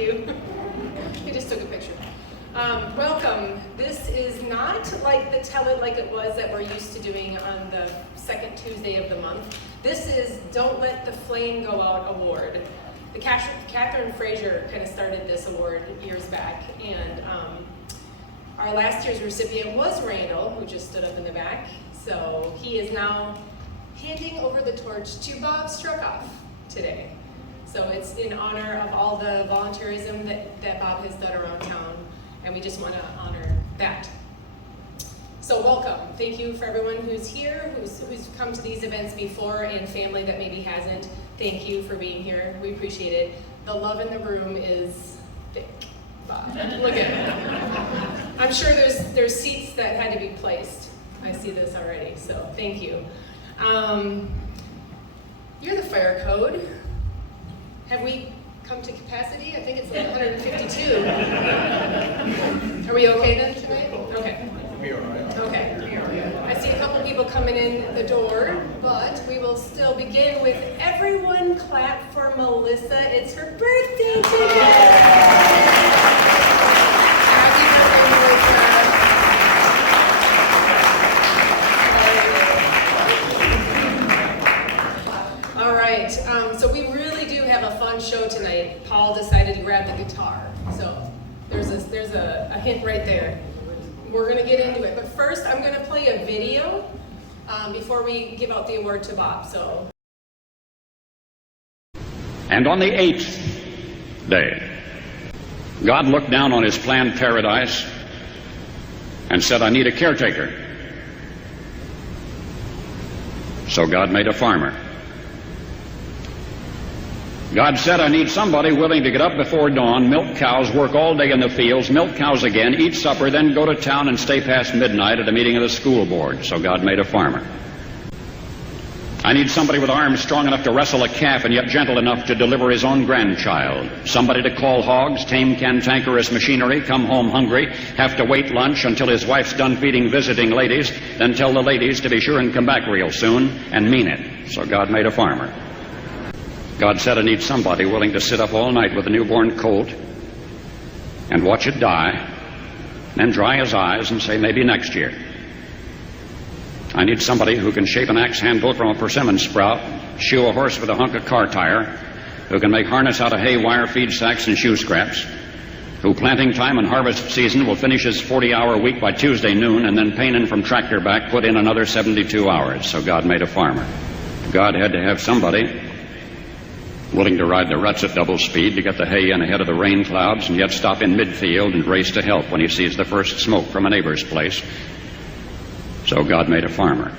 you. We just took a picture. Welcome. This is not like the Tell It Like It Was that we're used to doing on the second Tuesday of the month. This is Don't Let the Flame Go Out award. The Kathryn Frazier kind of started this award years back, and our last year's recipient was Randall, who just stood up in the back. So he is now handing over the torch to Bob Struckhoff today. So it's in honor of all the volunteerism that Bob has done around town, and we just want to honor that. So welcome. Thank you for everyone who's here, who's come to these events before, and family that maybe hasn't. Thank you for being here. We appreciate it. The love in the room is thick. Bob, look at it. I'm sure there's seats that had to be placed. I see this already, so thank you. You're the fire code. Have we come to capacity? I think it's like 152. Are we okay then tonight? Okay. Be all right. Okay. I see a couple people coming in the door, but we will still begin with everyone clap for Melissa. It's her birthday today. Happy birthday, Melissa. All right. So we really do have a fun show tonight. Paul decided to grab the guitar, so there's a hint right there. We're going to get into it, but first I'm going to play a video before we give out the award to Bob. So. And on the 8th day, God looked down on his planned paradise and said, I need a caretaker. So God made a farmer. God said, I need somebody willing to get up before dawn, milk cows, work all day in the fields, milk cows again, eat supper, then go to town and stay past midnight at a meeting of the school board. So God made a farmer. I need somebody with arms strong enough to wrestle a calf and yet gentle enough to deliver his own grandchild. Somebody to call hogs, tame cantankerous machinery, come home hungry, have to wait lunch until his wife's done feeding visiting ladies, then tell the ladies to be sure and come back real soon and mean it. So God made a farmer. God said, I need somebody willing to sit up all night with a newborn colt and watch it die, then dry his eyes and say, maybe next year. I need somebody who can shape an axe handle from a persimmon sprout, shoe a horse with a hunk of car tire, who can make harness out of hay wire, feed sacks, and shoe scraps, who planting time and harvest season will finish his 40-hour week by Tuesday noon, and then painin' from tractor back put in another 72 hours. So God made a farmer. God had to have somebody willing to ride the ruts at double speed to get the hay in ahead of the rain clouds and yet stop in midfield and race to help when he sees the first smoke from a neighbor's place. So God made a farmer.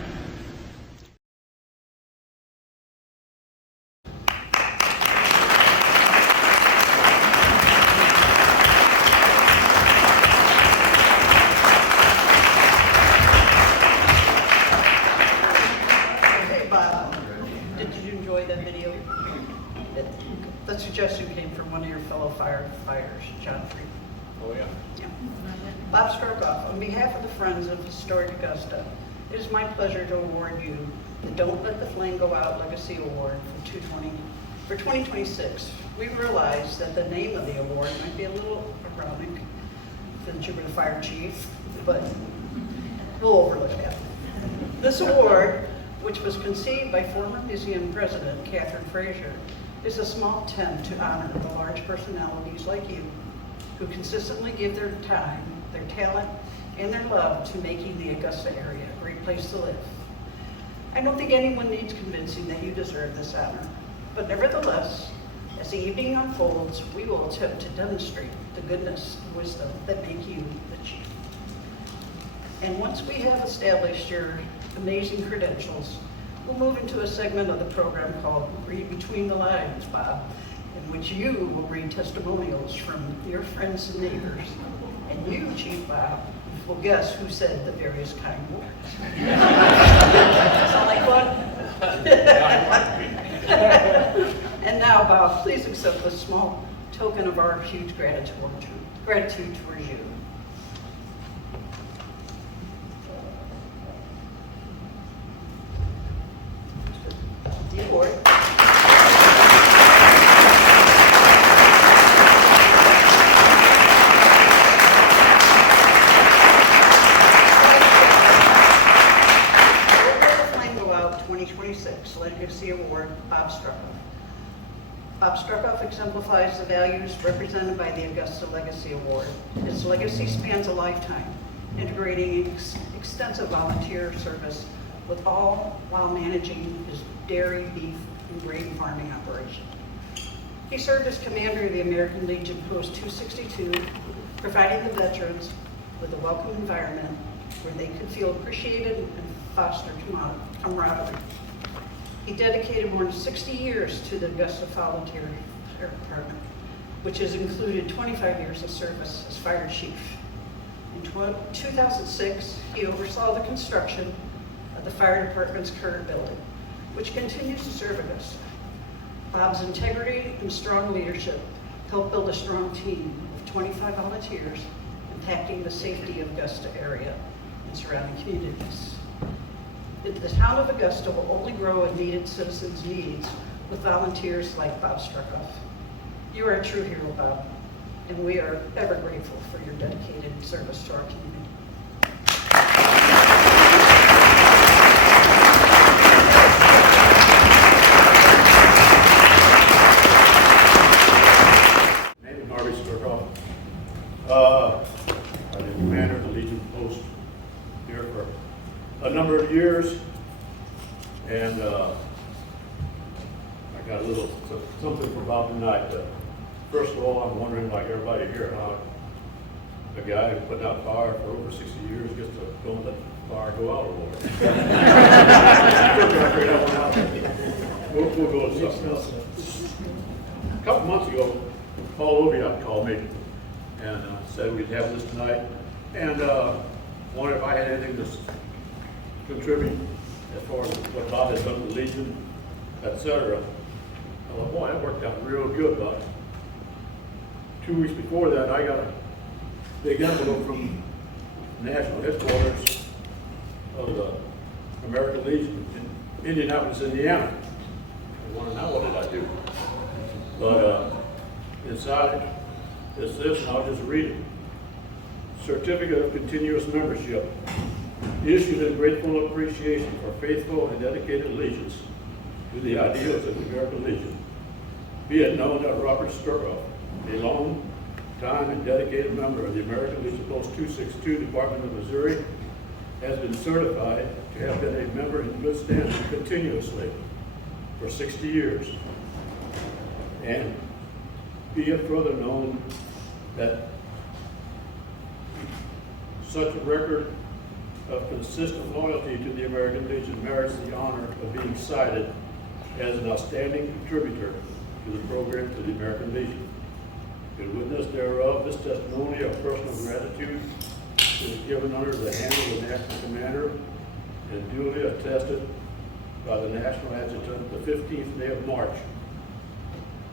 Okay, Bob, did you enjoy that video? The suggestion came from one of your fellow firefighters, John Freed. Oh, yeah. Yeah. Bob Struckhoff, on behalf of the Friends of Historic Augusta, it is my pleasure to award you the Don't Let the Flame Go Out Legacy Award for 2026. We realize that the name of the award might be a little ironic since you were the fire chief, but we'll overlook that. This award, which was conceived by former museum president Kathryn Frazier, is a small attempt to honor the large personalities like you who consistently give their time, their talent, and their love to making the Augusta area a great place to live. I don't think anyone needs convincing that you deserve this honor, but nevertheless, as the evening unfolds, we will attempt to demonstrate the goodness and wisdom that make you the chief. And once we have established your amazing credentials, we'll move into a segment of the program called Read Between the Lines, Bob, in which you will read testimonials from your friends and neighbors. And you, Chief Bob, will guess who said the various kind words. Sound like fun? And now, Bob, please accept a small token of our huge gratitude towards you. The award. 2026 Legacy Award, Bob Struckhoff. Bob Struckhoff exemplifies the values represented by the Augusta Legacy Award. His legacy spans a lifetime, integrating extensive volunteer service with all while managing his dairy, beef, and grain farming operation. He served as commander of the American Legion Post 262, providing the veterans with a welcome environment where they could feel appreciated and foster camaraderie. He dedicated more than 60 years to the Augusta Volunteer Department, which has included 25 years of service as fire chief. In 2006, he oversaw the construction of the fire department's current building, which continues to serve Augusta. Bob's integrity and strong leadership helped build a strong team of 25 volunteers impacting the safety of Augusta area and surrounding communities. The town of Augusta will only grow and meet its citizens' needs with volunteers like Bob Struckhoff. You are a true hero, Bob, and we are ever grateful for your dedicated service to our community. I've been commander of the Legion Post here for a number of years, and I got a little something for Bob tonight. First of all, I'm wondering, like everybody here, how a guy who put out fire for over 60 years gets to don't let the fire go out over We'll go to something else. A couple months ago, Paul Levee called me and said we'd have this tonight, and wondered if I had anything to contribute as far as what Bob has done with the Legion, etc. I thought, boy, that worked out real good, Bob. 2 weeks before that, I got a big envelope from national headquarters of the American Legion in Indianapolis, Indiana. I wanted to know, what did I do? But inside is this, and I'll just read it. Certificate of Continuous Membership. Issued in grateful appreciation for faithful and dedicated allegiance to the ideals of the American Legion. Be it known that Robert Struckhoff, a long time and dedicated member of the American Legion Post 262 Department of Missouri, has been certified to have been a member in good standing continuously for 60 years. And be it further known that such a record of consistent loyalty to the American Legion merits the honor of being cited as an outstanding contributor to the program to the American Legion. In witness thereof, this testimony of personal gratitude is given under the hand of the National Commander and duly attested by the National Adjutant the 15th day of March,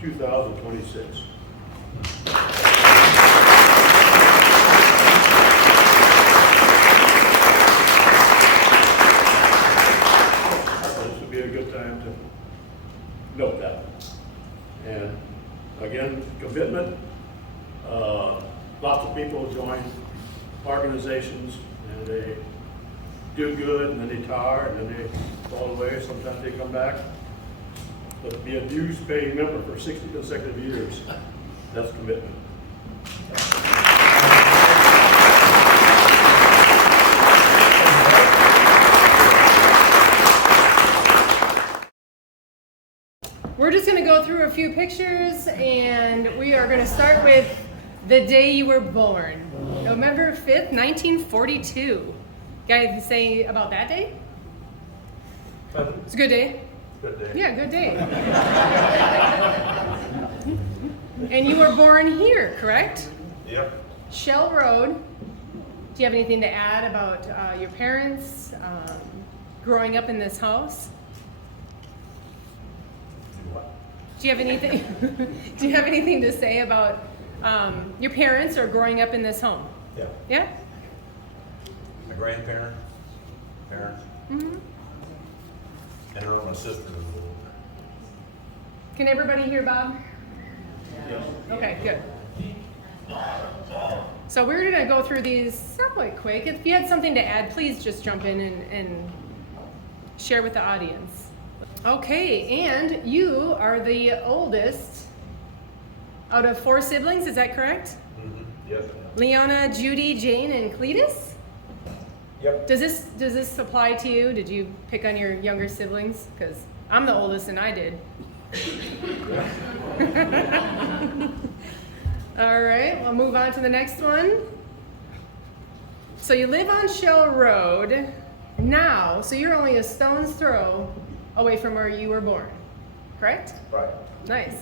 2026. This would be a good time to note that. And again, commitment. Lots of people join organizations and they do good and then they tire and then they fall away. Sometimes they come back. But to be a dues-paying member for 60 consecutive years, that's commitment. We're just going to go through a few pictures, and we are going to start with the day you were born, November 5th, 1942. Guys, say about that day? It's a good day. Good day. Yeah, good day. And you were born here, correct? Yep. Shell Road. Do you have anything to add about your parents growing up in this house? Do you have anything? Do you have anything to say about your parents or growing up in this home? Yeah. Yeah. My grandparents, parents, Mm-hmm. and her my sister was a little. Can everybody hear Bob? Yes. Okay, good. So we're gonna go through these somewhat quick. If you had something to add, please just jump in and share with the audience. Okay, and you are the oldest out of 4 siblings, is that correct? Yes. Leona, Judy, Jane, and Cletus? Yep. Does this apply to you? Did you pick on your younger siblings? Because I'm the oldest and I did. All right, we'll move on to the next one. So you live on Shell Road now, so you're only a stone's throw away from where you were born, correct? Right. Nice.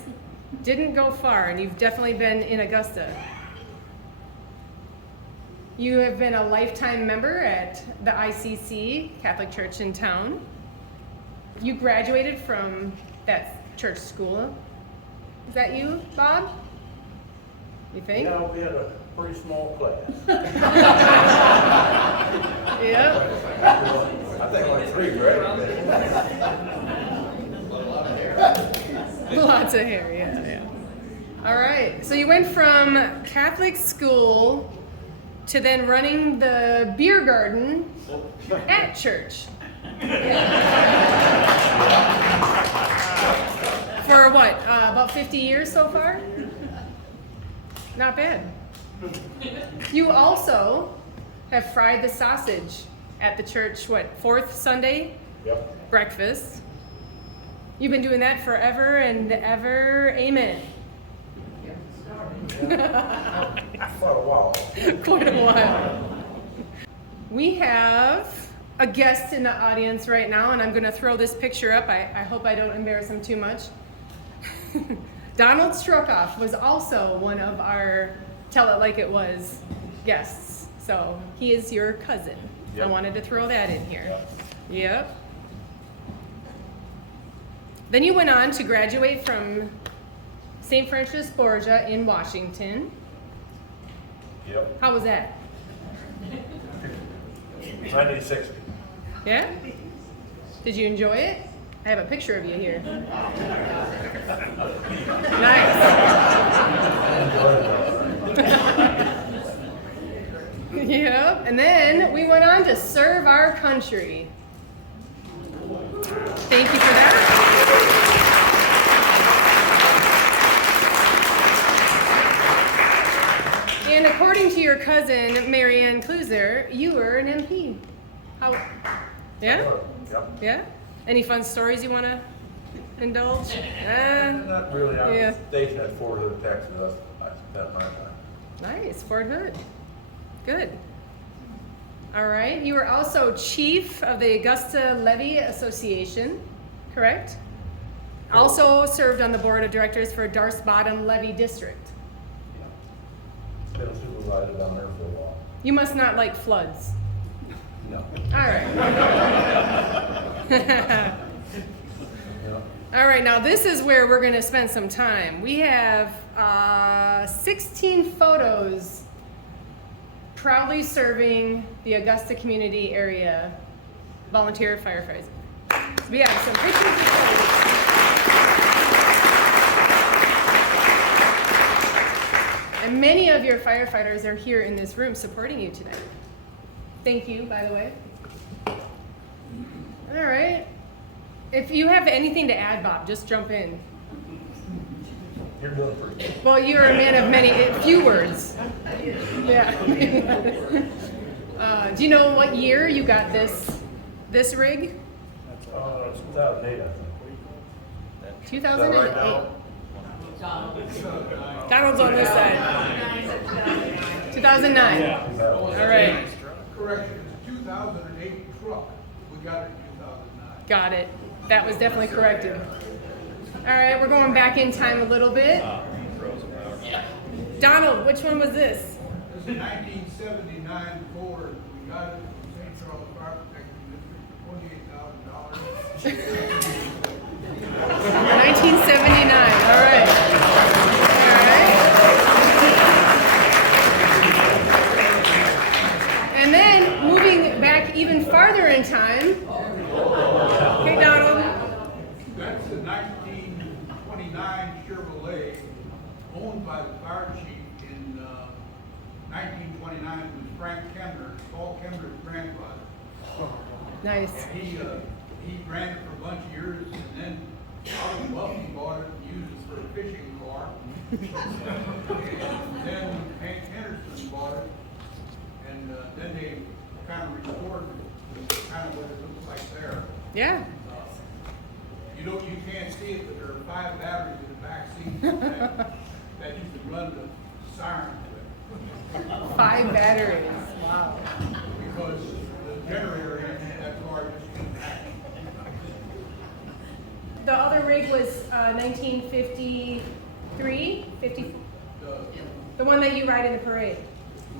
Didn't go far, and you've definitely been in Augusta. You have been a lifetime member at the ICC, Catholic Church in town. You graduated from that church school. Is that you, Bob? You think? Yeah, we had a pretty small class. Yep. I think only 3 graduated. Lots of hair, yeah. All right, so you went from Catholic school to then running the beer garden at church. For what, about 50 years so far? Not bad. You also have fried the sausage at the church, what, 4th Sunday? Yep. Breakfast. You've been doing that forever and ever, amen. Quite a while. Quite a while. We have a guest in the audience right now, and I'm going to throw this picture up. I hope I don't embarrass him too much. Donald Struckhoff was also one of our Tell It Like It Was guests. So he is your cousin. Yep. I wanted to throw that in here. Yep. Then you went on to graduate from St. Francis Borgia in Washington. Yep. How was that? 1960. Yeah? Did you enjoy it? I have a picture of you here. Nice. Yep. And then we went on to serve our country. Thank you for that. And according to your cousin, Marianne Kluser, you were an MP. How? Yeah? Yep. Yeah? Any fun stories you want to indulge? Not really. I was Yeah. stationed at Fort Hood, Texas. I spent my time. Nice, Fort Hood. Good. All right. You were also chief of the Augusta Levee Association, correct? Also served on the board of directors for Darst Bottom Levee District. Been a supervisor down there for a while. You must not like floods. No. All right. Yeah. All right, now this is where we're going to spend some time. We have 16 photos proudly serving the Augusta community area volunteer firefighters. We have some pictures of photos. And many of your firefighters are here in this room supporting you tonight. Thank you, by the way. All right. If you have anything to add, Bob, just jump in. You're doing pretty good. Well, you're a man of few words. Yeah. Do you know what year you got this rig? 2008, I think. 2008. Right now? Donald's on this side. 2009. All right. Correction, it's 2008 truck. We got it in 2009. Got it. That was definitely corrected. All right, we're going back in time a little bit. Donald, which one was this? This is a 1979 Ford. We got it from St. Charles Fire Protection District for $28,000. 1979. All right. And then moving back even farther in time. Hey, Donald. That's a 1929 Chevrolet owned by the fire chief in 1929. It was Frank Kemner, Paul Kemner's grandfather. Nice. And he he ran it for a bunch of years, and then Augie Buffy bought it and used it for a fishing car. And then Hank Henderson bought it, and then they kind of restored it, to kind of what it looks like there. Yeah. You can't see it, but there are 5 batteries in the back seat that used to run the siren to it. 5 batteries. Wow. Because the generator in that car just came back. The other rig was 1953, 50. The one that you ride in the parade.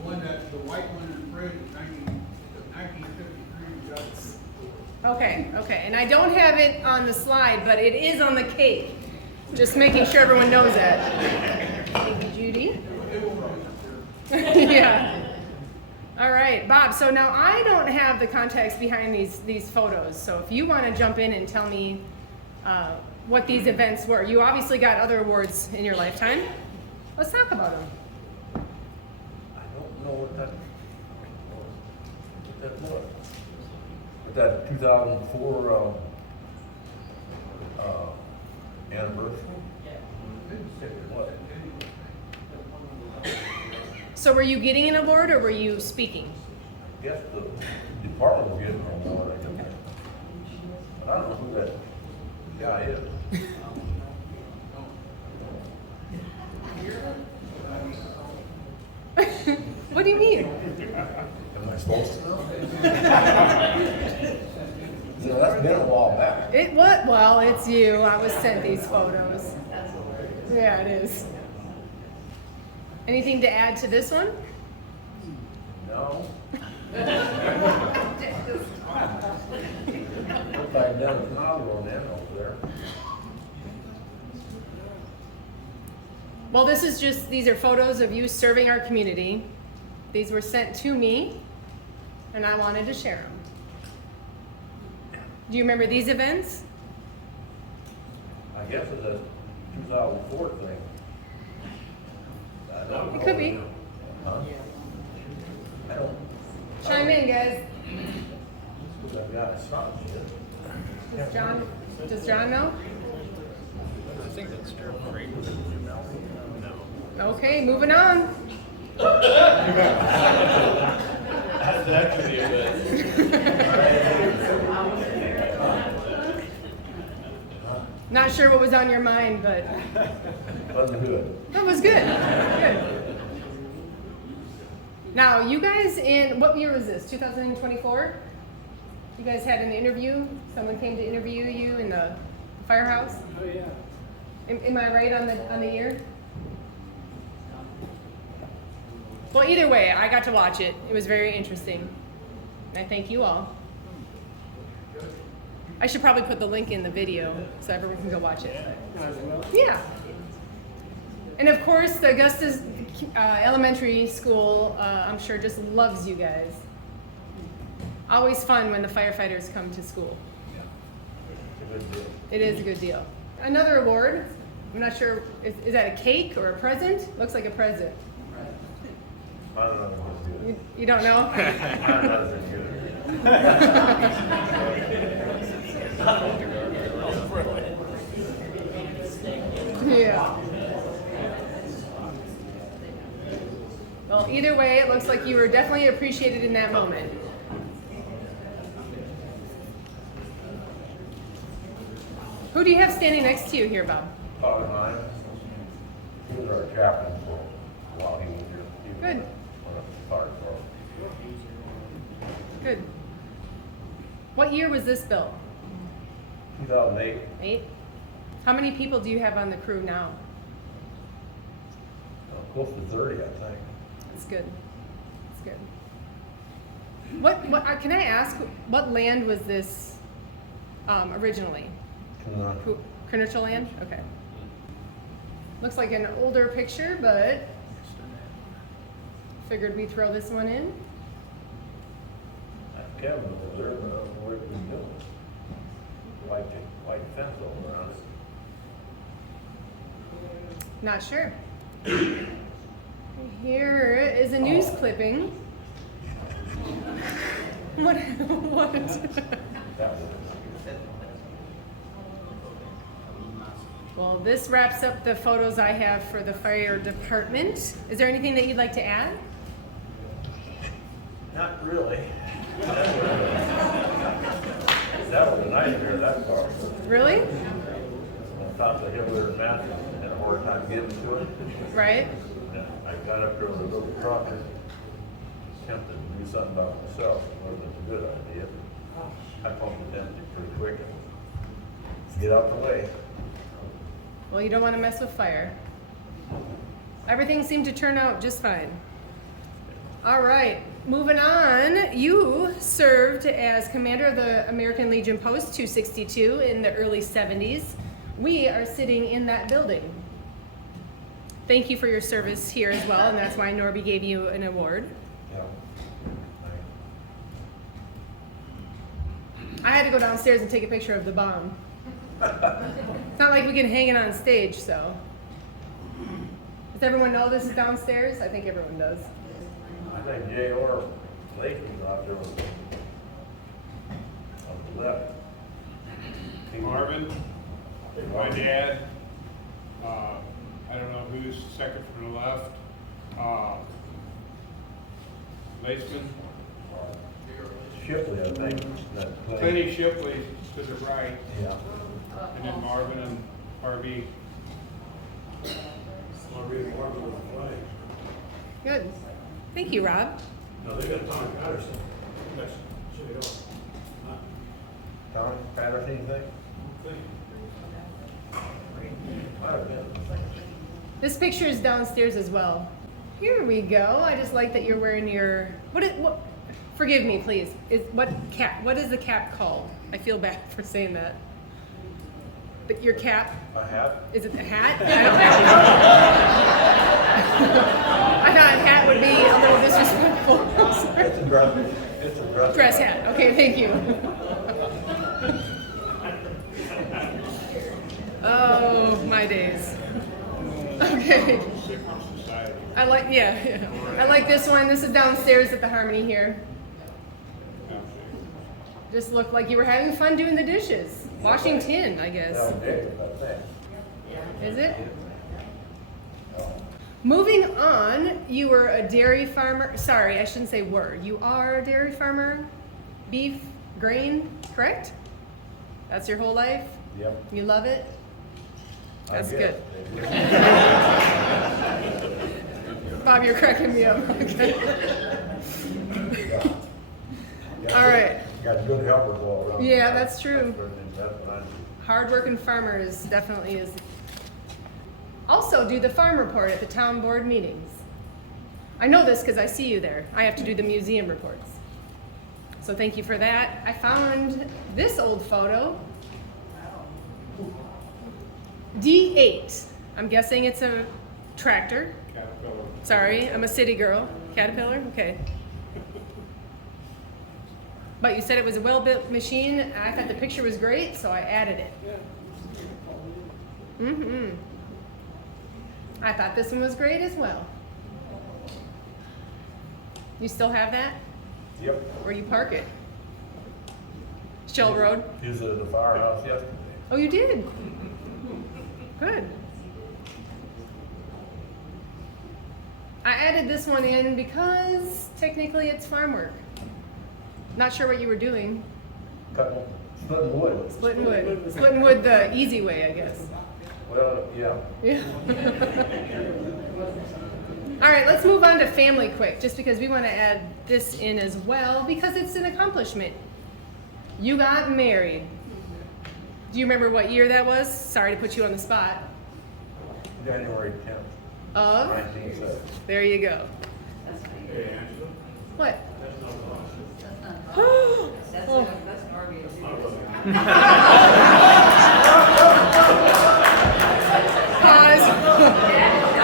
The white one in the parade is 1953, we got it. Okay. And I don't have it on the slide, but it is on the cake. Just making sure everyone knows that. Thank you, Judy. Yeah. All right, Bob. So now I don't have the context behind these photos. So if you want to jump in and tell me what these events were. You obviously got other awards in your lifetime. Let's talk about them. I don't know what that was. But that 2004 anniversary? What? So were you getting an award or were you speaking? I guess the department was getting an award, I think. But I don't know who that guy is. What do you mean? Am I supposed to know? You know, that's been a while back. It what? Well, it's you. I was sent these photos. Yeah, it is. Anything to add to this one? No. Looks like I've done a novel on them over there. Well, these are photos of you serving our community. These were sent to me, and I wanted to share them. Do you remember these events? I guess it's a 2004 thing. I don't It know. could be. Huh? I don't. Chime in, guys. I've got something here. Does John know? I think that's true. No. Okay, moving on. That's actually Not sure what was on your mind, but Wasn't good. that was good. Good. Now, you guys what year was this? 2024? You guys had an interview? Someone came to interview you in the firehouse? Oh, yeah. Am I right on the year? Well, either way, I got to watch it. It was very interesting. And I thank you all. I should probably put the link in the video so everyone can go watch it. Yeah. And of course, the Augusta Elementary School, I'm sure, just loves you guys. Always fun when the firefighters come to school. It's a good deal. It is a good deal. Another award. I'm not sure, is that a cake or a present? Looks like a present. I don't know what's good. You don't know? I'm not as good. Yeah. Well, either way, it looks like you were definitely appreciated in that moment. Who do you have standing next to you here, Bob? Father mine, he was our chaplain for a while he was here. He was Good. one of the fire department. Good. What year was this built? 2008, 8? How many people do you have on the crew now? close to 30, I think. That's good. That's good. What can I ask, what land was this originally? Kernitcher land? Okay. Looks like an older picture, but figured we'd throw this one in. That cabin over there, but I don't know what it was doing. White fence all around it. Not sure. Here is a news clipping. What? That was Well, this wraps up the photos I have for the fire department. Is there anything that you'd like to add? Not really. That was a nightmare, that car. Really? On top of the hill there in Matthews, and had a hard time getting to it. Right? And I got up there with a little truck and attempted to do something about myself. It wasn't a good idea. I pumped it empty pretty quick and get out the way. Well, you don't want to mess with fire. Everything seemed to turn out just fine. All right, moving on. You served as commander of the American Legion Post 262 in the early 70s. We are sitting in that building. Thank you for your service here as well, and that's why Norby gave you an award. Yeah. I had to go downstairs and take a picture of the bomb. It's not like we can hang it on stage, so. Does everyone know this is downstairs? I think everyone does. I think J.R. Lake was out there on the left. Marvin, my dad, I don't know who's second from the left, Laceman, Shipley, I think. that played. Clenny Shipley to the right, Yeah. and then Marvin and Harvey. Good. Thank you, Rob. No, they got Tommy Patterson. That's City Hall. Tommy Patterson, you think? Might have been. This picture is downstairs as well. Here we go. I just like that you're wearing your, what, forgive me, please. What is the cap called? I feel bad for saying that. But your cap, A hat? is it a hat? I thought a hat would be a little disrespectful. It's a dress. It's a dress. Dress hat. Okay, thank you. Oh, my days. Okay. I like this one. This is downstairs at the Harmony here. Just looked like you were having fun doing the dishes. Washing tin, I guess. That was David, I think. Is it? Moving on, you were a dairy farmer. Sorry, I shouldn't say were. You are a dairy farmer, beef, grain, correct? That's your whole life? Yep. You love it? I That's guess. good. Bob, you're cracking me up. Okay. All right. Got good helpers all around. Yeah, that's true. That's what I do. Hardworking farmers definitely is. Also do the farm report at the town board meetings. I know this because I see you there. I have to do the museum reports. So thank you for that. I found this old photo. D8. I'm guessing it's a tractor. Caterpillar. Sorry, I'm a city girl. Caterpillar? Okay. But you said it was a well-built machine. I thought the picture was great, so I added it. Mm-hmm. I thought this one was great as well. You still have that? Yep. Where you park it? Shell Road? Used it at the firehouse yesterday. Oh, you did? Good. I added this one in because technically it's farm work. Not sure what you were doing. Splitting wood. Splitting wood. Splitting wood the easy way, I guess. Well, yeah. Yeah. All right, let's move on to family quick, just because we want to add this in as well, because it's an accomplishment. You got married. Do you remember what year that was? Sorry to put you on the spot. January 10th, Of? 1970. There you go. What? Pause.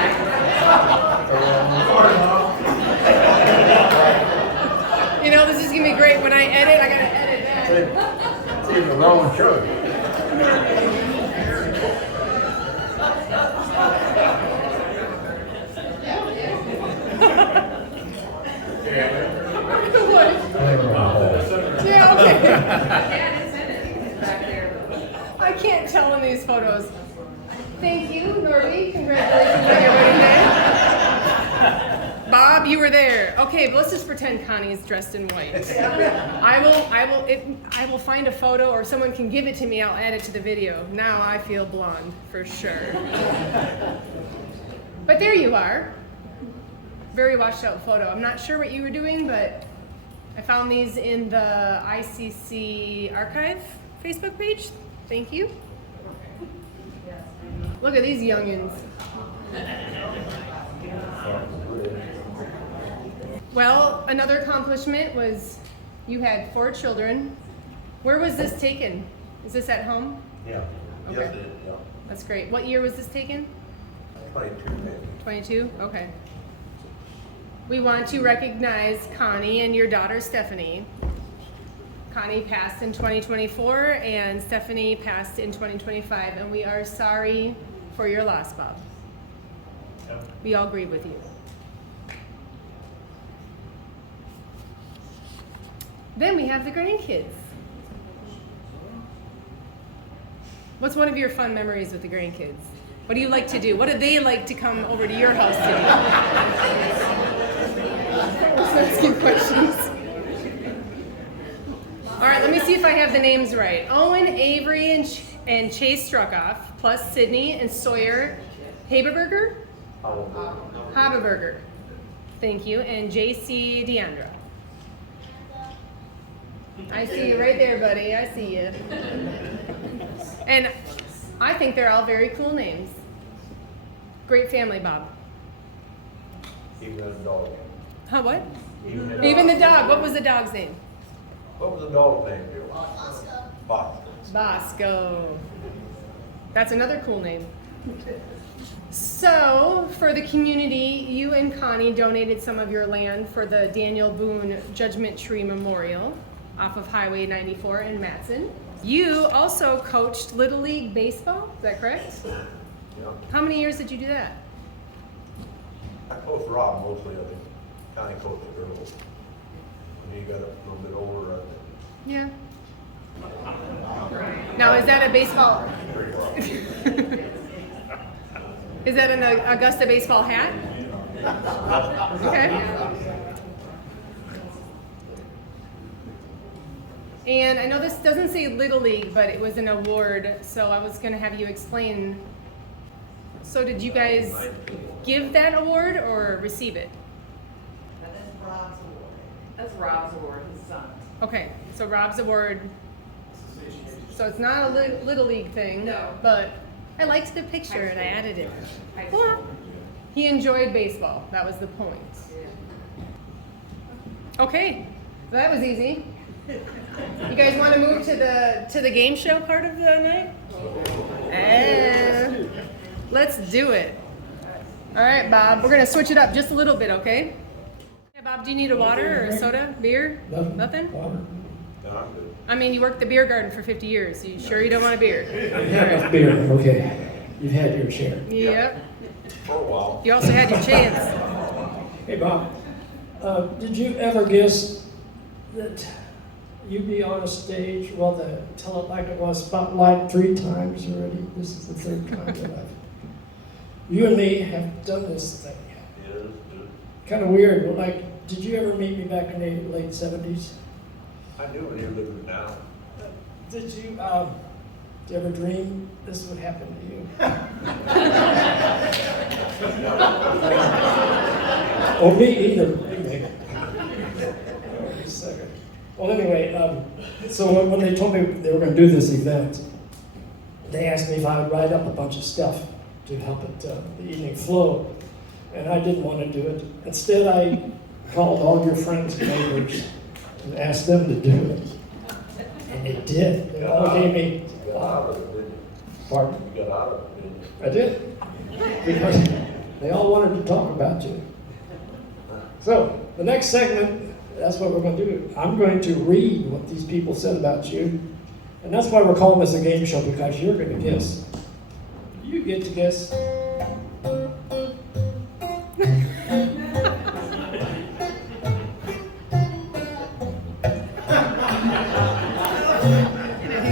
You know, this is gonna be great. When I edit, I gotta edit that. See, the wrong church. Yeah, okay. I can't tell in these photos. Thank you, Norby. Congratulations on your wedding day. Bob, you were there. Okay, but let's just pretend Connie's dressed in white. I will find a photo, or someone can give it to me. I'll add it to the video. Now I feel blonde for sure. But there you are. Very washed out photo. I'm not sure what you were doing, but I found these in the ICC archive Facebook page. Thank you. Look at these youngins. Well, another accomplishment was you had 4 children. Where was this taken? Is this at home? Yeah. Okay. Yes, it is, yeah. That's great. What year was this taken? 22 maybe. 22? Okay. We want to recognize Connie and your daughter Stephanie. Connie passed in 2024 and Stephanie passed in 2025, and we are sorry for your loss, Bob. Yep. We all grieve with you. Then we have the grandkids. What's one of your fun memories with the grandkids? What do you like to do? What do they like to come over to your house to do? Let's ask you questions. All right, let me see if I have the names right. Owen, Avery, and Chase Struckhoff, plus Sydney and Sawyer Haberberger? Haberberger. Thank you. And JC Deandra. I see you right there, buddy. I see you. And I think they're all very cool names. Great family, Bob. Even the dog. Huh, what? Even Even the dog. What was the dog's name? What was the dog's name, Bill? Bosco. Bosco. That's another cool name. So, for the community, you and Connie donated some of your land for the Daniel Boone Judgment Tree Memorial off of Highway 94 in Matson. You also coached Little League Baseball, is that correct? Yeah. How many years did you do that? I coached Rob mostly, I think. County coached the girls. When he got a little bit older, I think. Yeah. Now, is that a baseball? Is that an Augusta baseball hat? Okay. And I know this doesn't say Little League, but it was an award, so I was going to have you explain. So did you guys give that award or receive it? That's Rob's award. That's Rob's award, his son. Okay, so Rob's award. So it's not a Little League thing. No. But I liked the picture and I added it. High Well, school. he enjoyed baseball. That was the point. Okay, so that was easy. You guys want to move to the game show part of the night? Let's do it. All right, Bob, we're gonna switch it up just a little bit, okay? Hey, Bob, do you need a water or a soda, beer? Nothing? No, I'm good. I mean, you worked the beer garden for 50 years. You sure you don't want a beer? Enough beer, okay. You've had your share. Yep. For a while. You also had your chance. Hey, Bob, did you ever guess that you'd be on a stage, well, tell it like it was, spotlight 3 times already? This is the 3rd time that you and me have done this thing. It is, Kind of weird, but like, did you ever meet me back in the late 70s? I knew when you lived in town. Did you ever dream this would happen to you? Oh, me either. Anyway. Wait a second. Well, anyway, so when they told me they were going to do this event, they asked me if I would write up a bunch of stuff to help it, the evening flow, and I didn't want to do it. Instead, I called all your friends and neighbors and asked them to do it. And they did. They all gave me. You got out of it, didn't you? Pardon? You got out of it, didn't you? I did. Because they all wanted to talk about you. So, the next segment, that's what we're going to do. I'm going to read what these people said about you. And that's why we're calling this a game show, because you're going to guess. You get to guess. He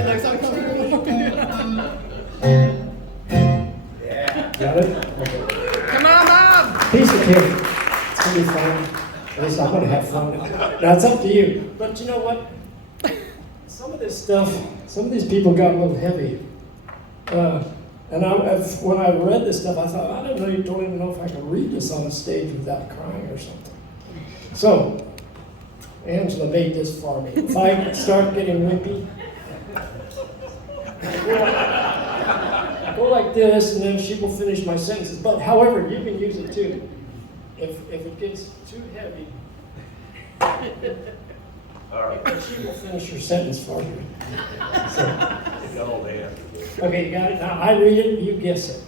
looks uncomfortable. Got it? Okay. Come on, Bob. Piece of cake. It's gonna be fun. At least I'm gonna have fun. Now it's up to you. But you know what? Some of this stuff, some of these people got a little heavy. And when I read this stuff, I thought, I don't even know if I can read this on a stage without crying or something. So, Angela made this for me. If I start getting wimpy, I go like this, and then she will finish my sentences. But however, you can use it too. If it gets too heavy, All right. then she will finish your sentence for you. So, You got all the answers. okay, you got it. Now I read it, you guess it.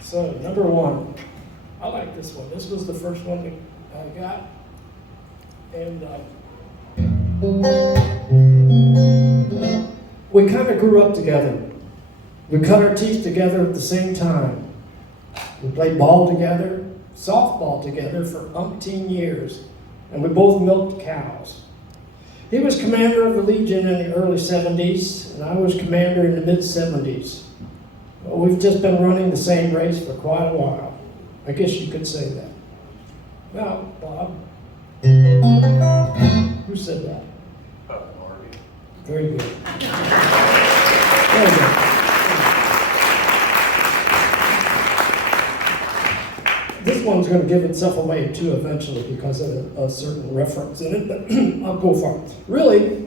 So number one, I like this one. This was the first one that I got, and we kind of grew up together. We cut our teeth together at the same time. We played ball together, softball together for umpteen years, and we both milked cows. He was commander of the Legion in the early 70s, and I was commander in the mid-70s. Well, we've just been running the same race for quite a while. I guess you could say that. Now, Bob, who said that? Harvey. Very good. Very good. This one's going to give itself away too eventually because of a certain reference in it, but I'll go for it. Really,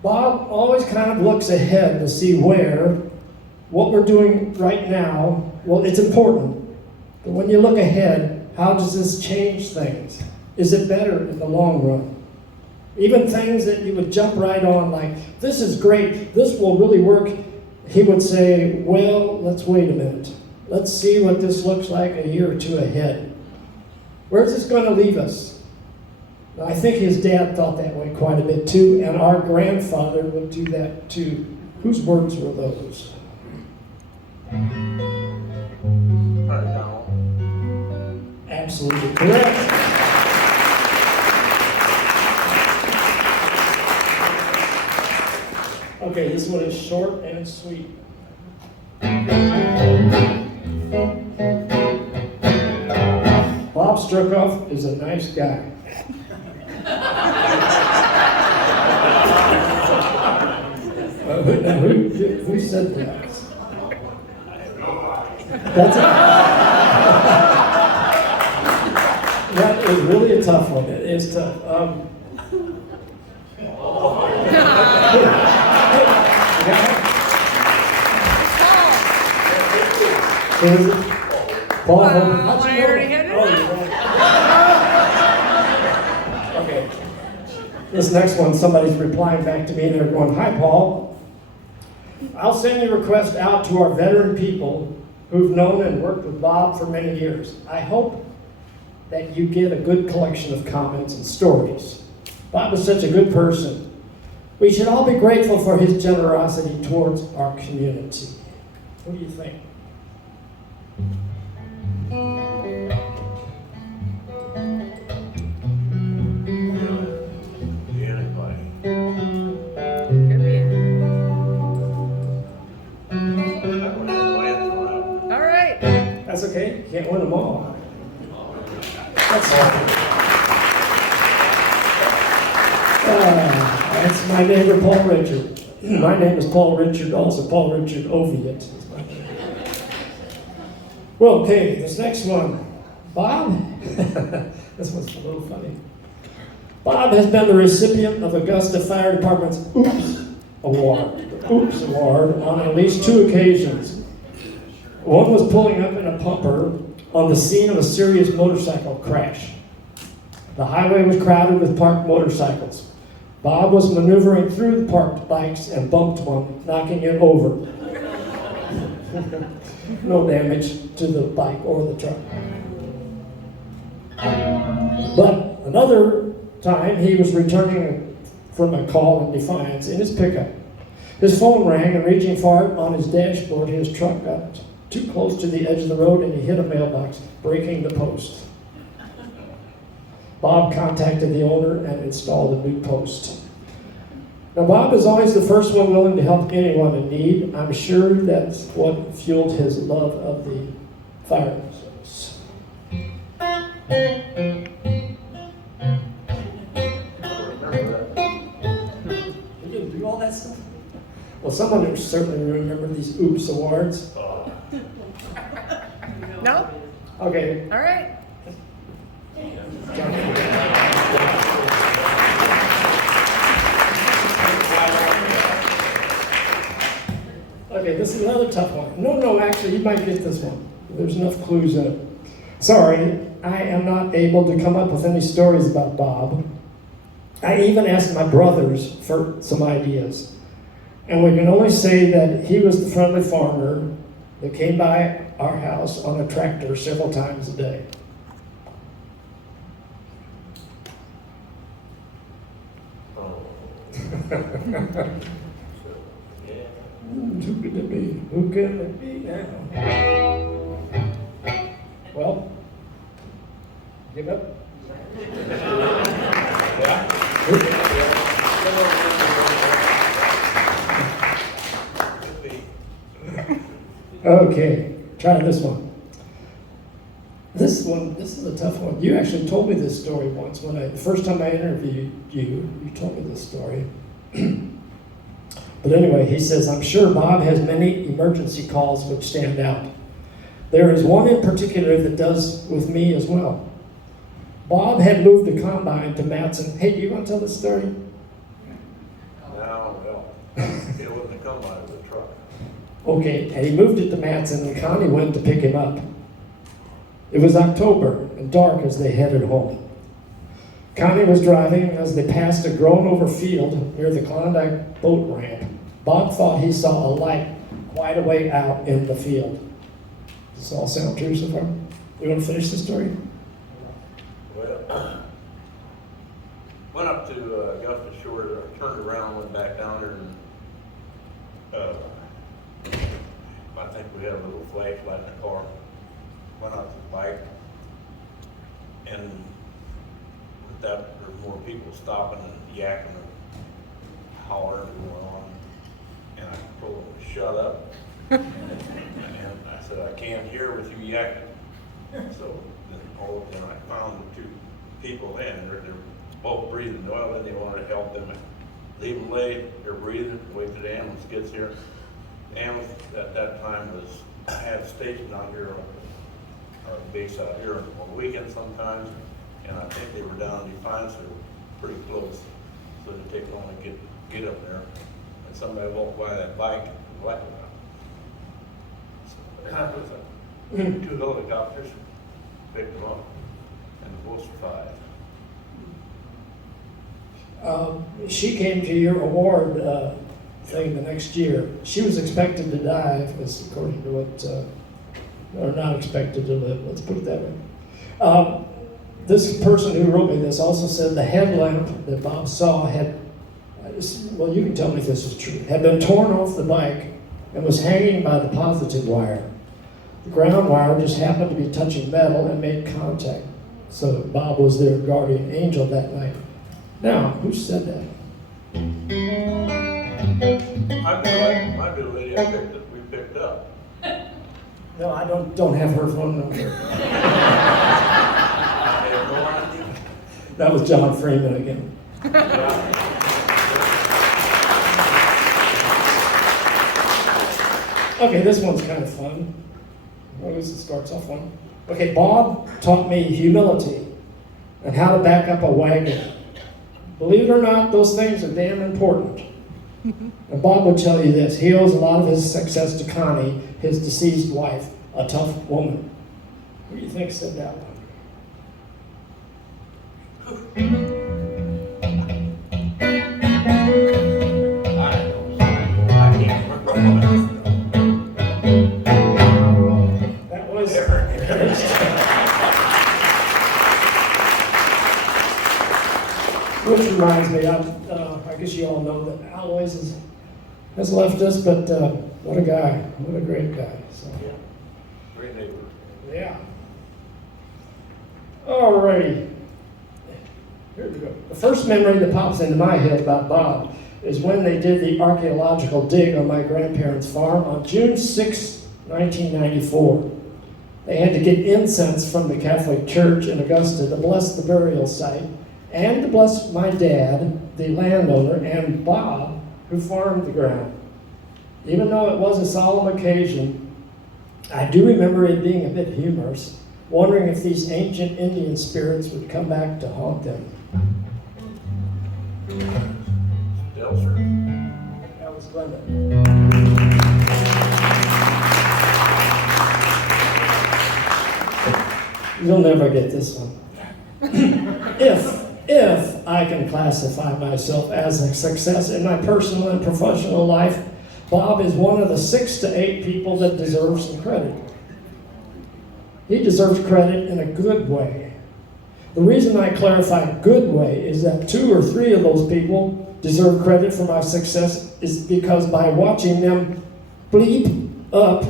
Bob always kind of looks ahead to see what we're doing right now, well, it's important, but when you look ahead, how does this change things? Is it better in the long run? Even things that you would jump right on, like, this is great, this will really work, he would say, well, let's wait a minute. Let's see what this looks like a year or two ahead. Where's this going to leave us? Now, I think his dad thought that way quite a bit too, and our grandfather would do that too. Whose words were those? Absolutely correct. Okay, this one is short and sweet. Bob Struckhoff is a nice guy. Who said that? That's that is really a tough one. It is tough. Is it? Paul, how'd you know? Okay. This next one, somebody's replying back to me and they're going, hi, Paul. I'll send your request out to our veteran people who've known and worked with Bob for many years. I hope that you get a good collection of comments and stories. Bob is such a good person. We should all be grateful for his generosity towards our community. What do you think? All right. That's okay. You can't win them all. That's all. That's my neighbor, Paul Richard. My name is Paul Richard, also Paul Richard Oviatt. Well, okay, this next one. Bob, this one's a little funny. Bob has been the recipient of Augusta Fire Department's Oops Award. The Oops Award on at least 2 occasions. One was pulling up in a pumper on the scene of a serious motorcycle crash. The highway was crowded with parked motorcycles. Bob was maneuvering through the parked bikes and bumped one, knocking it over. No damage to the bike or the truck. But another time, he was returning from a call in Defiance in his pickup. His phone rang, and reaching for it on his dashboard, his truck got too close to the edge of the road and he hit a mailbox, breaking the post. Bob contacted the owner and installed a new post. Now, Bob is always the first one willing to help anyone in need. I'm sure that's what fueled his love of the fire service. Remember that? You didn't do all that stuff? Well, someone will certainly remember these Oops Awards. No? Okay. All right. Okay, this is another tough one. No, actually, you might get this one. There's enough clues in it. Sorry, I am not able to come up with any stories about Bob. I even asked my brothers for some ideas. And we can only say that he was the friendly farmer that came by our house on a tractor several times a day. Oh. Yeah. Who could it be? Who can it be now? Well, give up? Okay, try this one. This is a tough one. You actually told me this story once the first time I interviewed you. You told me this story. But anyway, he says, I'm sure Bob has many emergency calls which stand out. There is one in particular that does with me as well. Bob had moved the combine to Matson. Hey, do you want to tell this story? No, well, it wouldn't have come out of the truck. Okay, and he moved it to Matson, and Connie went to pick him up. It was October and dark as they headed home. Connie was driving as they passed a grown-over field near the Klondike boat ramp. Bob thought he saw a light quite a way out in the field. Does this all sound true so far? You want to finish the story? Well, went up to Augusta Shore, turned around, went back down there, and I think we had a little flashlight in the car. Went out to the bike, and with that, there were more people stopping and yakking and hollering and going on. And I told them to shut up. And I said, I can't hear with you yakking. So then I found the two people in, they're both breathing. Well, then they wanted to help them, leave them lay, they're breathing, wait till the ambulance gets here. The ambulance at that time had stationed out here on our base out here on the weekend sometimes, and I think they were down in Defiance, they were pretty close, so it take long to get up there. And somebody walked by that bike, and the light went out. So that was two helicopters picked them up, and the boats survived. She came to your award thing the next year. She was expected to die, according to what, or not expected to live, let's put it that way. This person who wrote me this also said the headlamp that Bob saw had, well, you can tell me if this is true, had been torn off the bike and was hanging by the positive wire. The ground wire just happened to be touching metal and made contact. So Bob was their guardian angel that night. Now, who said that? My new lady we picked up. No, I don't have her phone number. I have no idea. That was John Freeman again. Okay, this one's kind of fun. At least it starts off fun. Okay, Bob taught me humility and how to back up a wagon. Believe it or not, those things are damn important. And Bob would tell you this. He owes a lot of his success to Connie, his deceased wife, a tough woman. Who do you think said that one? I can't remember. That was... Which reminds me, I guess you all know that Alois has left us, but what a guy. What a great guy. So, yeah. Great neighbor. Yeah. Alrighty. Here we go. The first memory that pops into my head about Bob is when they did the archaeological dig on my grandparents' farm on June 6, 1994. They had to get incense from the Catholic Church in Augusta to bless the burial site and to bless my dad, the landowner, and Bob, who farmed the ground. Even though it was a solemn occasion, I do remember it being a bit humorous, wondering if these ancient Indian spirits would come back to haunt them. Delser. That was Glenda. You'll never get this one. If I can classify myself as a success in my personal and professional life, Bob is one of the 6 to 8 people that deserve some credit. He deserves credit in a good way. The reason I clarify good way is that 2 or 3 of those people deserve credit for my success is because by watching them bleep up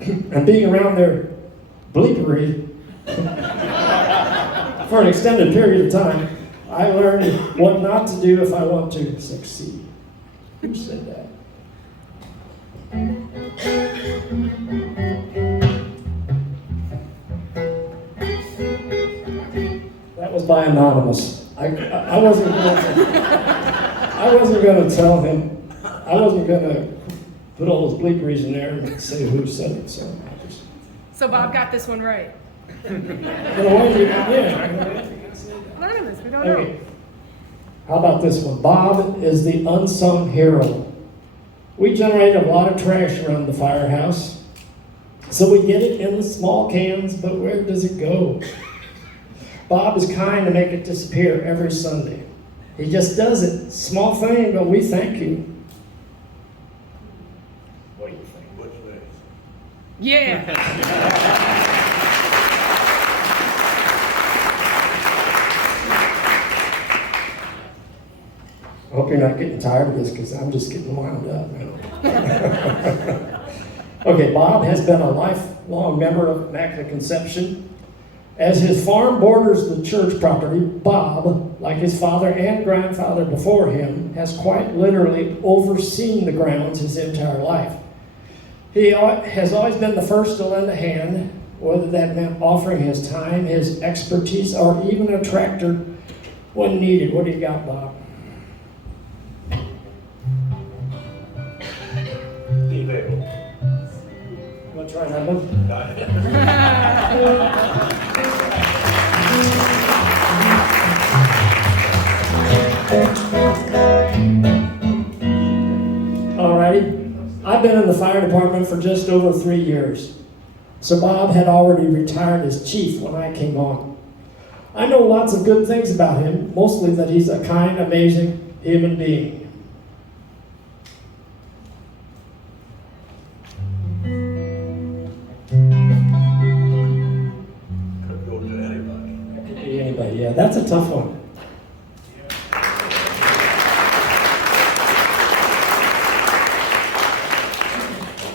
and being around their bleepery for an extended period of time, I learned what not to do if I want to succeed. Who said that? That was by Anonymous. I wasn't going to tell him. I wasn't going to put all those bleeperies in there and say who said it. So Bob got this one right. Anonymous, we don't know. Okay. How about this one? Bob is the unsung hero. We generate a lot of trash around the firehouse. So we get it in the small cans, but where does it go? Bob is kind to make it disappear every Sunday. He just does it. Small thing, but we thank you. What do you think? Which way? Yeah. I hope you're not getting tired of this because I'm just getting wound up. Okay, Bob has been a lifelong member of Immaculate Conception. As his farm borders the church property, Bob, like his father and grandfather before him, has quite literally overseen the grounds his entire life. He has always been the first to lend a hand, whether that meant offering his time, his expertise, or even a tractor when needed. What do you got, Bob? Email. Want to try another one? Got it. Alrighty. I've been in the fire department for just over 3 years. So Bob had already retired as chief when I came on. I know lots of good things about him, mostly that he's a kind, amazing human being. Could go to anybody. Could be anybody, yeah, that's a tough one.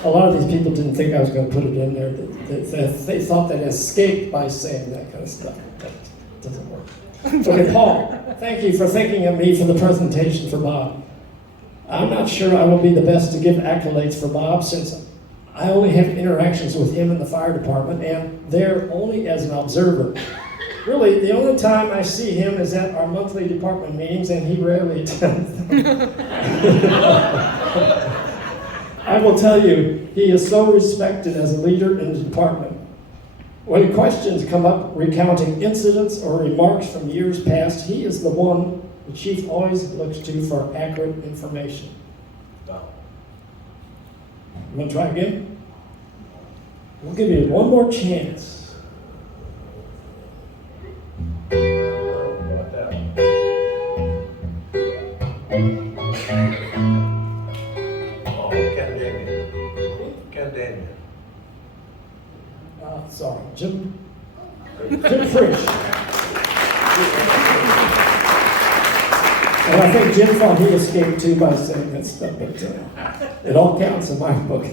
A lot of these people didn't think I was going to put it in there. They thought they'd escape by saying that kind of stuff. That doesn't work. Okay, Paul, thank you for thinking of me for the presentation for Bob. I'm not sure I will be the best to give accolades for Bob since I only have interactions with him in the fire department and there only as an observer. Really, the only time I see him is at our monthly department meetings and he rarely attends them. I will tell you, he is so respected as a leader in the department. When questions come up recounting incidents or remarks from years past, he is the one the chief always looks to for accurate information. Stop. You want to try again? We'll give you one more chance. How about that? Oh, Ken Daniel. Ken Daniel. Sorry, Jim Frisch. And I think Jim thought he escaped too by saying that stuff, but it all counts in my book.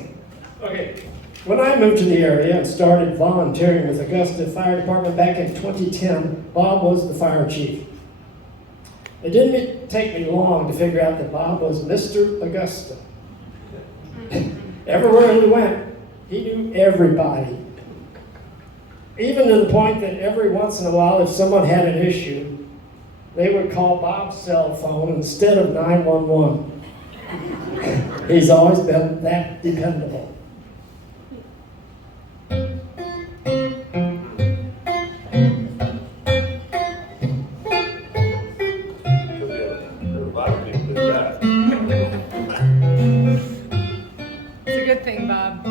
Okay, when I moved to the area and started volunteering with Augusta Fire Department back in 2010, Bob was the fire chief. It didn't take me long to figure out that Bob was Mr. Augusta. Everywhere he went, he knew everybody. Even to the point that every once in a while, if someone had an issue, they would call Bob's cell phone instead of 911. He's always been that dependable. There's a lot of people do that. It's a good thing, Bob.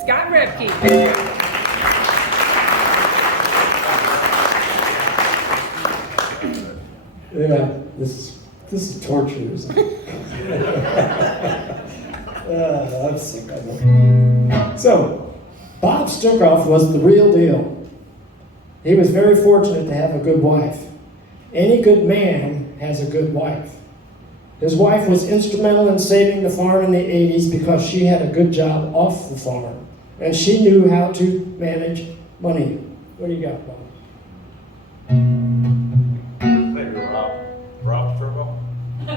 Scott Repke. Yeah, this is torture, isn't it? I'm sick of it. So, Bob Struckhoff was the real deal. He was very fortunate to have a good wife. Any good man has a good wife. His wife was instrumental in saving the farm in the 80s because she had a good job off the farm. And she knew how to manage money. What do you got, Bob? Maybe Rob Struckhoff? No.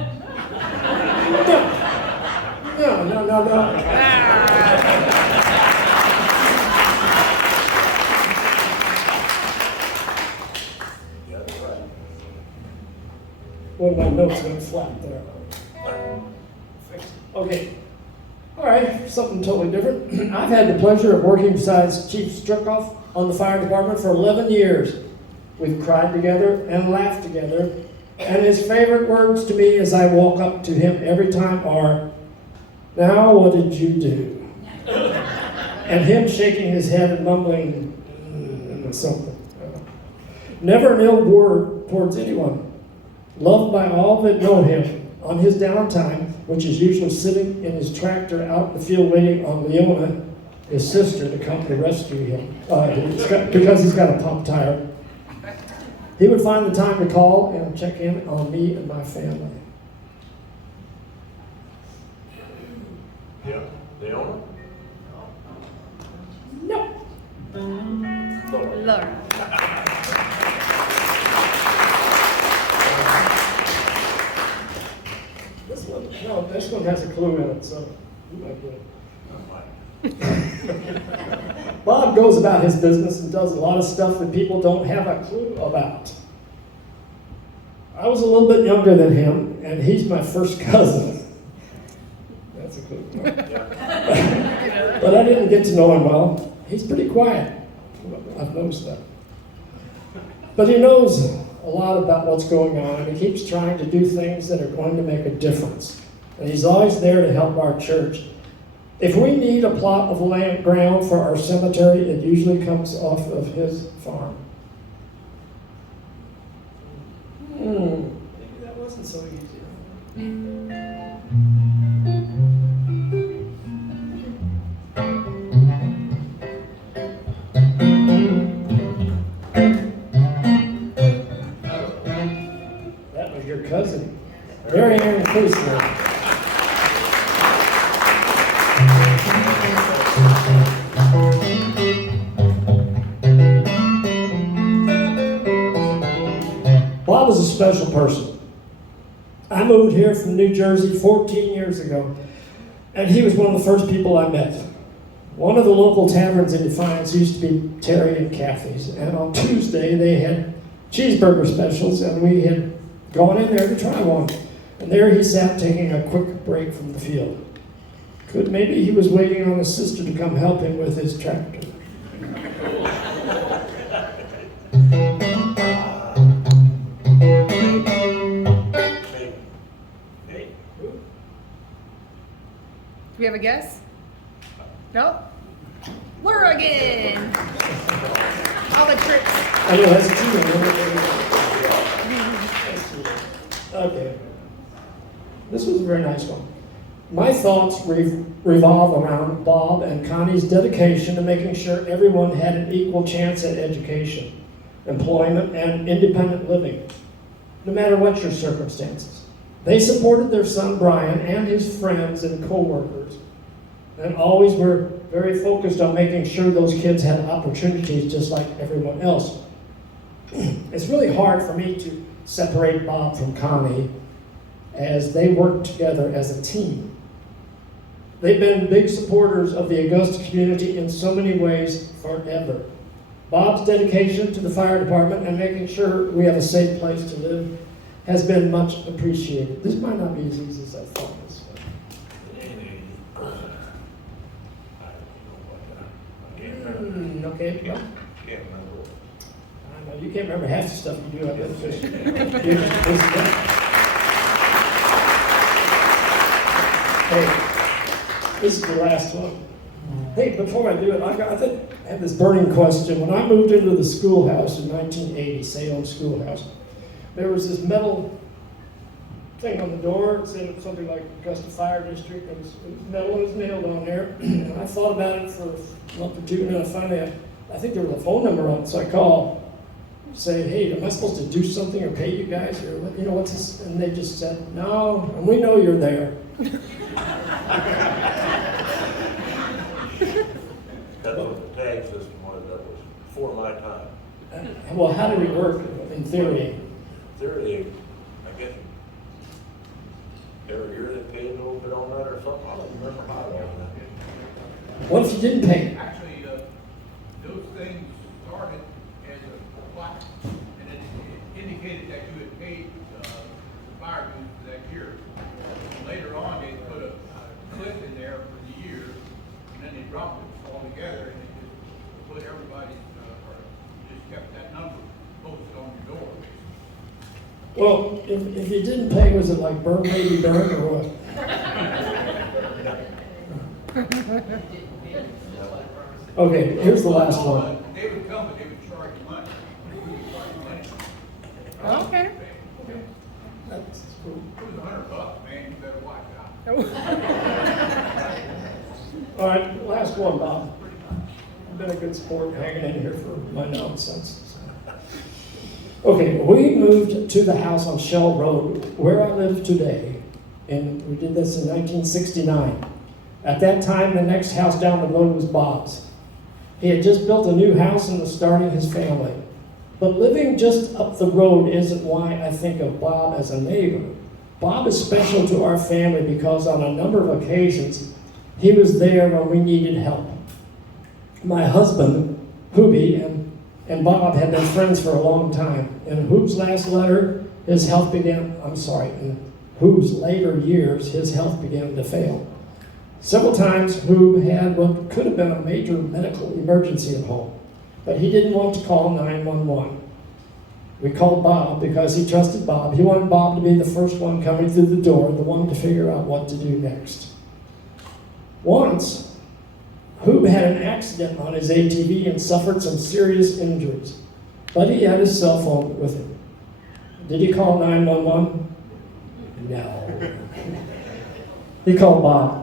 Yeah, that's right. One of my notes went flat there. Okay. All right, something totally different. I've had the pleasure of working besides Chief Struckhoff on the fire department for 11 years. We've cried together and laughed together. And his favorite words to me as I walk up to him every time are, "Now what did you do?" And him shaking his head and mumbling something. Never an ill word towards anyone. Loved by all that know him. On his downtime, which is usually sitting in his tractor out in the field waiting on Leona, his sister, to come to rescue him, because he's got a pump tire. He would find the time to call and check in on me and my family. Yeah, the owner? No. Lord. This one has a clue in it, so you might get it. Bob goes about his business and does a lot of stuff that people don't have a clue about. I was a little bit younger than him, and he's my first cousin. That's a clue. But I didn't get to know him well. He's pretty quiet. I've noticed that. But he knows a lot about what's going on, and he keeps trying to do things that are going to make a difference. And he's always there to help our church. If we need a plot of land ground for our cemetery, it usually comes off of his farm. Maybe that wasn't so easy. That was your cousin, Mary Ann Crusoe. Bob was a special person. I moved here from New Jersey 14 years ago, and he was one of the first people I met. One of the local taverns in Defiance used to be Terry and Kathy's, and on Tuesday they had cheeseburger specials, and we had gone in there to try one. And there he sat taking a quick break from the field. Maybe he was waiting on his sister to come help him with his tractor. Do we have a guess? No? Oregon! All the tricks. I know, that's true. Okay. This was a very nice one. My thoughts revolve around Bob and Connie's dedication to making sure everyone had an equal chance at education, employment, and independent living, no matter what your circumstances. They supported their son Brian and his friends and co-workers, and always were very focused on making sure those kids had opportunities just like everyone else. It's really hard for me to separate Bob from Connie as they worked together as a team. They've been big supporters of the Augusta community in so many ways forever. Bob's dedication to the fire department and making sure we have a safe place to live has been much appreciated. This might not be as easy as I thought this was. Okay, well, Can't remember. I know you can't remember half the stuff you do. I bet. Hey, this is the last one. Hey, before I do it, I have this burning question. When I moved into the schoolhouse in 1980, Salem Schoolhouse, there was this metal thing on the door. It said something like Augusta Fire District. It was metal and it was nailed on there. And I thought about it for a month or two, and then I finally, I think there was a phone number on it, so I called, say, hey, am I supposed to do something or pay you guys, or you know what's this? And they just said, no, and we know you're there. That's what the tag system was, that was before my time. Well, how did it work in theory? Theory, I guess, every year they paid a little bit on that or something, I don't remember how it was. What if you didn't pay? Actually, those things started as a plaque, and it indicated that you had paid the fire dues for that year. Later on, they put a clip in there for the year, and then they dropped it all together, and they just put everybody's, or just kept that number posted on your door. Well, if you didn't pay, was it like burn, baby, burn, or what? Okay, here's the last one. They would come, but they would charge you money. They would charge you money. Okay. That's cool. It was $100, man, you better watch out. All right, last one, Bob. I've been a good sport hanging in here for my nonsense. Okay, we moved to the house on Shell Road, where I live today, and we did this in 1969. At that time, the next house down the road was Bob's. He had just built a new house and was starting his family. But living just up the road isn't why I think of Bob as a neighbor. Bob is special to our family because on a number of occasions, he was there when we needed help. My husband, Hoobie, and Bob had been friends for a long time. In Hoob's last letter, his health began, in Hoob's later years, his health began to fail. Several times, Hoob had what could have been a major medical emergency at home, but he didn't want to call 911. We called Bob because he trusted Bob. He wanted Bob to be the first one coming through the door, the one to figure out what to do next. Once, Hoob had an accident on his ATV and suffered some serious injuries, but he had his cell phone with him. Did he call 911? No. He called Bob.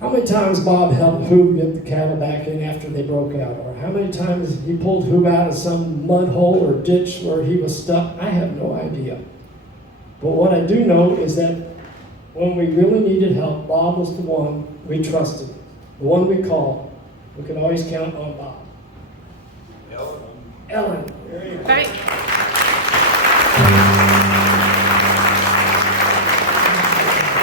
How many times Bob helped Hoob get the cattle back in after they broke out? Or how many times he pulled Hoob out of some mud hole or ditch where he was stuck? I have no idea. But what I do know is that when we really needed help, Bob was the one we trusted, the one we called. We could always count on Bob. Ellen. There you go. Right.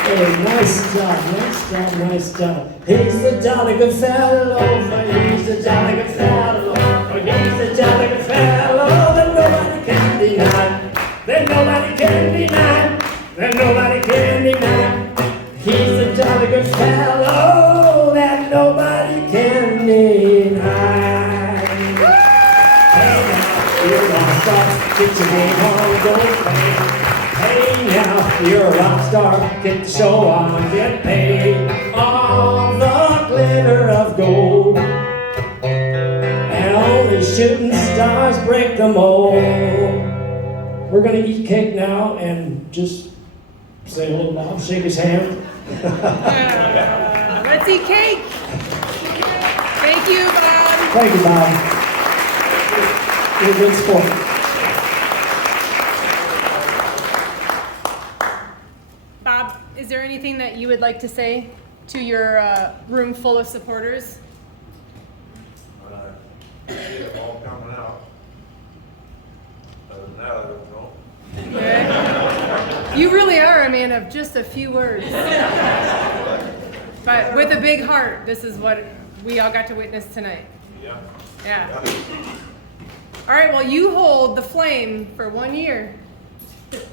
Hey, nice job. He's the jolly good fellow, he's the jolly good fellow, he's the jolly good fellow that nobody can deny, that nobody can deny, that nobody can deny. He's the jolly good fellow that nobody can deny. Hey now, you're a rock star, get your game on, go play. Hey now, you're a rock star, get the show on, get paid. All the glitter of gold, and only shooting stars break the mold. We're gonna eat cake now and just say hello to Bob, shake his hand. Let's eat cake. Thank you, Bob. Thank you, Bob. You're a good sport. Bob, is there anything that you would like to say to your room full of supporters? See it all coming out. Other than that, I don't know. You really are a man of just a few words. But with a big heart, this is what we all got to witness tonight. Yeah. Yeah. All right, well, you hold the flame for 1 year.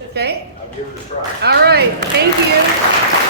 Okay? I'll give it a try. All right, thank you.